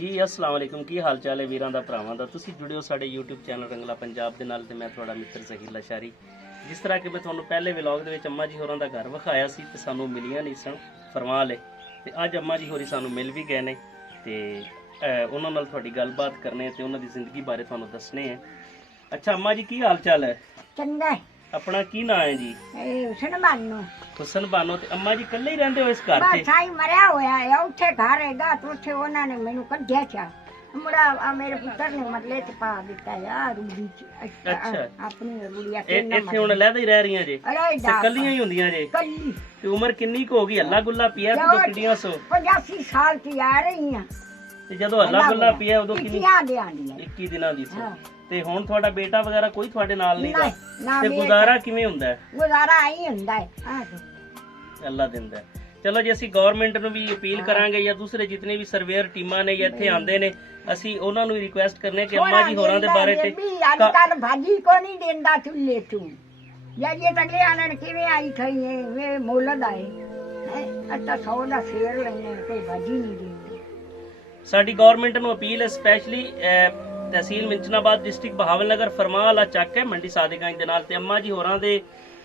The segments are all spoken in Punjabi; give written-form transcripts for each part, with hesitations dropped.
जी अस्सलाम वालेकुम की हाल चाल है वीरां दा भरावां दा तुसी जुड़ियो साडे YouTube चैनल रंगला पंजाब दे नाल ते मैं तुहाडा मित्र सहील लशारी। जिस तरह कि मैं तुहानू पहले व्लॉग दे विच अम्मा जी होरां दा घर विखाया सी ते सानू मिलियां नहीं सन फरमा ले ते अज अम्मा जी होरी सानू मिल भी गए ने ते उन्हां नाल तुहाडी गलबात करने ते उन्हां दी जिंदगी बारे तुहानू दसने हैं। अच्छा अम्मा जी की हाल चाल है? चंगा अपना की नाम है जी? हुसन बानो। हुसन बानो। ते अम्मा जी कल्ले ही रहंदे हो इस घर च? साई मरिया होया है उत्थे घर हैगा तो उत्थे उन्हां ने मैनू कढिया चा मुड़ा मेरे पुत्र ने मरले च पा दिता यार रूडी च। अच्छा अपनी गुड़िया के इत्थे हुण लहदा ही रह रहीਆਂ जे ते कल्लियां ही हुंदियां जे? कल्ली। ते उम्र किन्नी को होगी? हल्ला गुल्ला पिया तो किड्डियां सो? 85 साल की आ रही हैं ते जदों हल्ला गुल्ला पिया उदों किन्नी? 21 दिनां दी सो। ते हुण तुहाडा बेटा वगैरह कोई तुहाडे नाल नहीं दा ना ते गुजारा किवें हुंदा है? गुजारा आई हुंदा है अल्लाह दिंदा है। चलो जी ਅਸੀਂ ਗਵਰਨਮੈਂਟ ਨੂੰ ਵੀ ਅਪੀਲ ਕਰਾਂਗੇ ਜਾਂ ਦੂਸਰੇ ਜਿੰਨੇ ਵੀ ਸਰਵੇਅਰ ਟੀਮਾਂ ਨੇ ਜਾਂ ਇੱਥੇ ਆਂਦੇ ਨੇ ਅਸੀਂ ਉਹਨਾਂ ਨੂੰ ਵੀ ਰਿਕੁਐਸਟ ਕਰਨੇ ਕਿ ਅੰਮਾ ਜੀ ਹੋਰਾਂ ਦੇ ਬਾਰੇ ਤੇ ਅੱਜ ਕੱਲ ਭਾਜੀ ਕੋ ਨਹੀਂ ਦਿੰਦਾ ਚੁੱਲੇ ਤੋਂ ਜਾਂ ਇਹ ਤਗਲੇ ਆਣਨ ਕਿਵੇਂ ਆਈ ਖਈ ਹੈ ਵੇ ਮੌਲਦ ਆਏ ਹੈ ਅੱਤਾ 100 ਦਾ ਸ਼ੇਰ ਲੈਣੇ ਕੋਈ ਭਾਜੀ ਨਹੀਂ ਦਿੰਦੀ। ਸਾਡੀ ਗਵਰਨਮੈਂਟ ਨੂੰ ਅਪੀਲ ਹੈ ਸਪੈਸ਼ਲੀ ਤਹਿਸੀਲ ਮਿੰਚਨਾਬਾਦ ਡਿਸਟ੍ਰਿਕਟ ਬਹਾਵਲਨਗਰ ਫਰਮਾਂ ਵਾਲਾ ਚੱਕ ਹੈ ਮੰਡੀ ਸਾਦਿਕਾਂ ਦੇ ਨਾਲ ਤੇ ਅੰਮਾ ਜੀ ਹੋਰਾਂ ਦੇ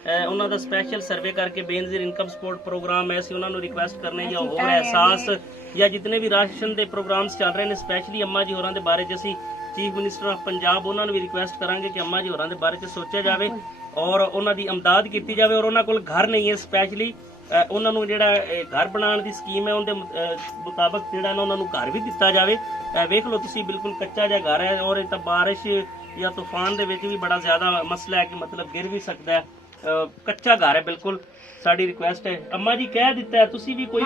ਉਹਨਾਂ ਦਾ ਸਪੈਸ਼ਲ ਸਰਵੇ ਕਰਕੇ ਬੇਨਜ਼ੀਰ ਇਨਕਮ ਸਪੋਰਟ ਪ੍ਰੋਗਰਾਮ ਹੈ ਅਸੀਂ ਉਹਨਾਂ ਨੂੰ ਰਿਕੁਐਸਟ ਕਰਨੇ ਜਾਂ ਹੋਰ ਅਹਿਸਾਸ ਜਾਂ ਜਿੰਨੇ ਵੀ ਰਾਸ਼ਨ ਦੇ ਪ੍ਰੋਗਰਾਮਸ ਚੱਲ ਰਹੇ ਨੇ ਸਪੈਸ਼ਲੀ ਅੰਮਾ ਜੀ ਹੋਰਾਂ ਦੇ ਬਾਰੇ 'ਚ ਅਸੀਂ ਚੀਫ ਮਿਨਿਸਟਰ ਆਫ ਪੰਜਾਬ ਉਹਨਾਂ ਨੂੰ ਵੀ ਰਿਕੁਐਸਟ ਕਰਾਂਗੇ ਕਿ ਅੰਮਾ ਜੀ ਹੋਰਾਂ ਦੇ ਬਾਰੇ 'ਚ ਸੋਚਿਆ ਜਾਵੇ ਔਰ ਉਹਨਾਂ ਦੀ ਇਮਦਾਦ ਕੀਤੀ ਜਾਵੇ ਔਰ ਉਹਨਾਂ ਕੋਲ ਘਰ ਨਹੀਂ ਹੈ ਸਪੈਸ਼ਲੀ ਉਹਨਾਂ ਨੂੰ ਜਿਹੜਾ ਘਰ ਬਣਾਉਣ ਦੀ ਸਕੀਮ ਹੈ ਉਹਦੇ ਮੁਤਾਬਕ ਜਿਹੜਾ ਉਹਨਾਂ ਨੂੰ ਘਰ ਵੀ ਦਿੱਤਾ ਜਾਵੇ। ਵੇਖ ਲਓ ਤੁਸੀਂ ਬਿਲਕੁਲ ਕੱਚਾ ਜਿਹਾ ਘਰ ਹੈ ਔਰ ਇਹ ਤਾਂ ਬਾਰਿਸ਼ ਜਾਂ ਤੂਫਾਨ ਦੇ ਵਿੱਚ ਵੀ ਬੜਾ ਜ਼ਿਆਦਾ ਮਸਲਾ ਹੈ ਕਿ ਮਤਲਬ ਗਿਰ ਵੀ ਸਕਦਾ ਹੈ। ਕੱਚਾ ਘਰ ਹੈ ਬਿਲਕੁਲ। ਸਾਡੀ ਰਿਕੁਐਸਟ ਹੈ ਅੰਮਾ ਜੀ ਕਹਿ ਦਿੱਤਾ ਹੈ ਤੁਸੀਂ ਵੀ ਕੋਈ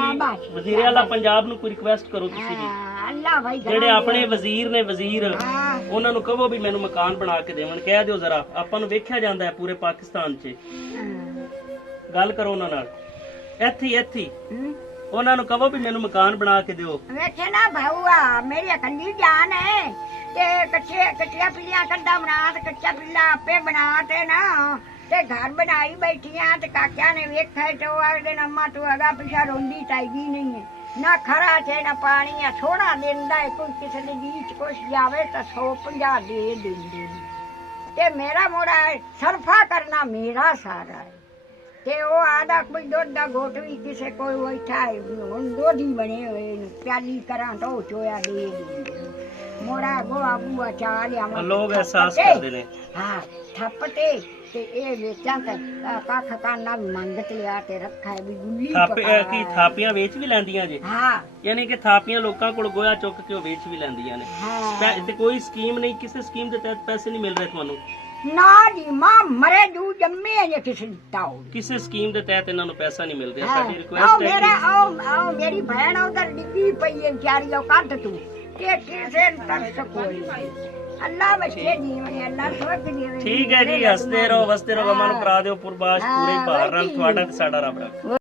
ਵਜ਼ੀਰ ਆਲਾ ਪੰਜਾਬ ਨੂੰ ਕੋਈ ਰਿਕੁਐਸਟ ਕਰੋ ਤੁਸੀਂ ਵੀ ਜਿਹੜੇ ਆਪਣੇ ਵਜ਼ੀਰ ਨੇ ਵਜ਼ੀਰ ਉਹਨਾਂ ਨੂੰ ਕਹੋ ਵੀ ਮੈਨੂੰ ਮਕਾਨ ਬਣਾ ਕੇ ਦੇਵਣ ਕਹਿ ਦਿਓ ਜ਼ਰਾ ਆਪਾਂ ਨੂੰ ਵੇਖਿਆ ਜਾਂਦਾ ਹੈ ਪੂਰੇ ਪਾਕਿਸਤਾਨ 'ਚ ਗੱਲ ਕਰੋ ਉਹਨਾਂ ਨਾਲ ਇੱਥੇ ਉਹਨਾਂ ਨੂੰ ਕਹੋ ਵੀ ਮੈਨੂੰ ਮਕਾਨ ਬਣਾ ਕੇ ਦਿਓ। ਵੇਖੇ ਨਾ ਭਾਊਆ ਮੇਰੀ ਅਕੰਡੀ ਜਾਨ ਹੈ ਤੇ ਕੱਚੀਆਂ ਪਿੱਲੀਆਂ ਕੱਢਾ ਬਣਾ ਤੇ ਕੱਚਾ ਪਿੱਲਾ ਆਪੇ ਬਣਾ ਤੇ ਨਾ ਤੇ ਘਰ ਬਣਾਈ ਬੈਠੀਆਂ ਤੇ ਕਾਕਿਆਂ ਨੇ ਵੇਖਿਆ ਤੇ ਉਹ ਆਖਦੇ ਨੇ ਅੰਮਾ ਤੂੰ ਅਗਾ ਪਿਛਾ ਰੋਂਦੀ ਚਾਹੀਦੀ ਨਹੀਂ ਹੈ ਨਾ ਖਰਾ ਤੇ ਨਾ ਪਾਣੀ ਆ ਥੋੜਾ ਦਿੰਦਾ ਹੈ ਕੋਈ ਕਿਸੇ ਦੇ ਜੀ ਚ ਕੁਛ ਜਾਵੇ ਤਾਂ 150 ਦੇ ਦਿੰਦੇ ਤੇ ਮੇਰਾ ਮੋੜਾ ਸਰਫਾ ਕਰਨਾ ਮੇਰਾ ਸਾਰਾ ਹੈ ਤੇ ਉਹ ਆਦਾ ਕੋਈ ਦੁੱਧ ਦਾ ਘੋਟ ਵੀ ਕਿਸੇ ਕੋਈ ਬੈਠਾ ਹੈ ਹੁਣ ਦੁੱਧ ਹੀ ਬਣੇ ਹੋਏ ਨੇ ਪਿਆਲੀ ਕਰਾਂ ਤਾਂ ਉਹ ਚੋਇਆ ਦੇ ਦਿੰਦੇ ਮੋੜਾ ਗੋਆ ਬੂਆ ਚਾ ਲਿਆ ਲੋਕ ਅਹਿਸਾਸ ਕਰਦੇ ਨੇ ਹਾਂ ਥੱਪ ਤੇ ਇਹ ਵੇਚਾਂ ਤੇ ਕੱਖ ਕਾਨਾ ਵੀ ਮੰਗ ਤੇ ਲਿਆ ਤੇ ਰੱਖਾ ਹੈ ਵੀ ਗੁੱਲੀ ਕੀ ਥਾਪੀਆਂ ਵੇਚ ਵੀ ਲੈਂਦੀਆਂ ਜੇ? ਹਾਂ ਯਾਨੀ ਕਿ ਥਾਪੀਆਂ ਲੋਕਾਂ ਕੋਲ ਗੋਇਆ ਚੁੱਕ ਕੇ ਉਹ ਵੇਚ ਵੀ ਲੈਂਦੀਆਂ ਨੇ ਤੇ ਕੋਈ ਸਕੀਮ ਨਹੀਂ ਕਿਸੇ ਸਕੀਮ ਦੇ ਤਹਿਤ ਪੈਸੇ ਨਹੀਂ ਮਿਲ ਰਹੇ ਤੁਹਾਨੂੰ? ਨਾ ਜੀ ਮਾਂ ਮਰੇ ਜੂ ਜੰਮੇ ਜੇ ਕਿਸੇ ਦਿੱਤਾ ਹੋ ਕਿਸੇ ਸਕੀਮ ਦੇ ਤਹਿਤ ਇਹਨਾਂ ਨੂੰ ਪੈਸਾ ਨਹੀਂ ਮਿਲ ਰਿਹਾ। ਸਾਡੀ ਰਿਕੁਐਸਟ ਹੈ ਆਓ ਮੇਰੀ ਭੈਣ ਉਧਰ ਡਿੱਗੀ ਪਈ ਹੈ ਵਿਚਾਰੀ ਉਹ ਕੱਢ ਤੂੰ ਤੇ ਕਿਸੇ ਤਰਸ ਕੋਈ ਅੱਲਾ ਬੱਚੇ ਜੀਵਨ ਅੱਲਾ ਸੋਚ ਦੇਵੇ। ਠੀਕ ਹੈ ਜੀ ਹੱਸਦੇ ਰਹੋ ਵਸਦੇ ਰਹੋ ਅਮਨ ਕਰਾ ਦਿਓ ਪੁਰਬਾਸ਼ ਪੂਰੇ ਭਾਰ ਨਾਲ ਤੁਹਾਡਾ ਤੇ ਸਾਡਾ ਰੱਬ ਰੱਖੇ।